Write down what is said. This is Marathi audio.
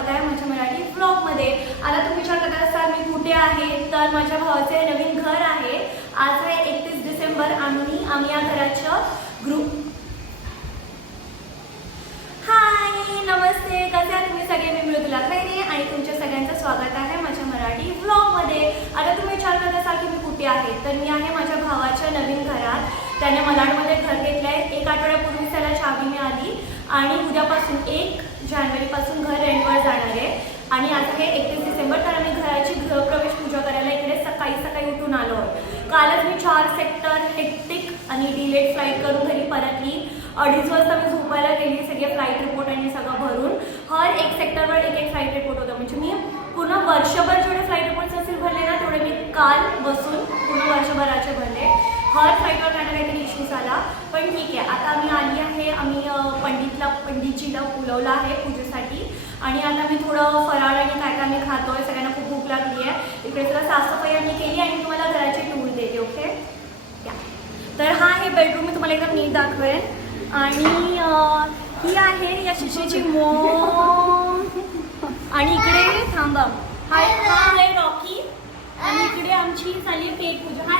स्वागत आहे माझ्या मराठी ब्लॉगमध्ये आता तुम्ही विचार करत असाल मी कुठे आहे? तर माझ्या भावाचे नवीन घर आहे. आज आहे एकतीस डिसेंबर. आम्ही आम्ही या घराचं ग्रुप हाय नमस्ते. कसे आहात तुम्ही सगळे? मी मृदुला खैरे आणि तुमच्या सगळ्यांचं स्वागत आहे माझ्या मराठी ब्लॉगमध्ये आता तुम्ही विचार करत असाल की मी कुठे आहे? तर मी आहे माझ्या भावाच्या नवीन घरात. त्याने मलाडमध्ये घर घेतलं आहे एक आठवड्यापूर्वी त्याला चावी मिळाली. आणि उद्यापासून एक जानेवारीपासून घर आणि आता हे एकतीस डिसेंबर तर आम्ही घराची गृहप्रवेश पूजा करायला इकडे सकाळी सकाळी उठून आलो कालच मी चार सेक्टर हेक्टिक आणि डिलेट फ्लाईट करून घरी परतली. अडीच वाजता मी झोपायला गेली सगळे फ्लाईट रिपोर्ट आणि सगळं भरून. हर एक सेक्टरवर एक एक फ्लाईट रिपोर्ट होतं. म्हणजे मी पूर्ण वर्षभर जेवढे फ्लाईट रिपोर्ट्स असेल भरले ना तेवढे मी काल बसून पूर्ण वर्षभराचे भरले. हर फ्लाईटवर काही ना काहीतरी इश्यूज आला. पण ठीक आहे. आता आम्ही आली आहे आम्ही पंडितला पंडितजीला बोलवलं आहे पूजेसाठी. आणि आता मी थोडं फराळ आणि काय काय मी खातोय सगळ्यांना खूप भूक लागली आहे. इकडे सगळं साफसफाई आम्ही केली आणि तुम्हाला घराची टूर देते ओके या. तर हा हे बेडरूम मी तुम्हाला एकदम नीट दाखवेन. आणि ही आहे या शिशेची मो आणि इकडे थांबा. हाय हा आहे रॉकी. आणि इकडे आमची चालली पेट पूजा. हाय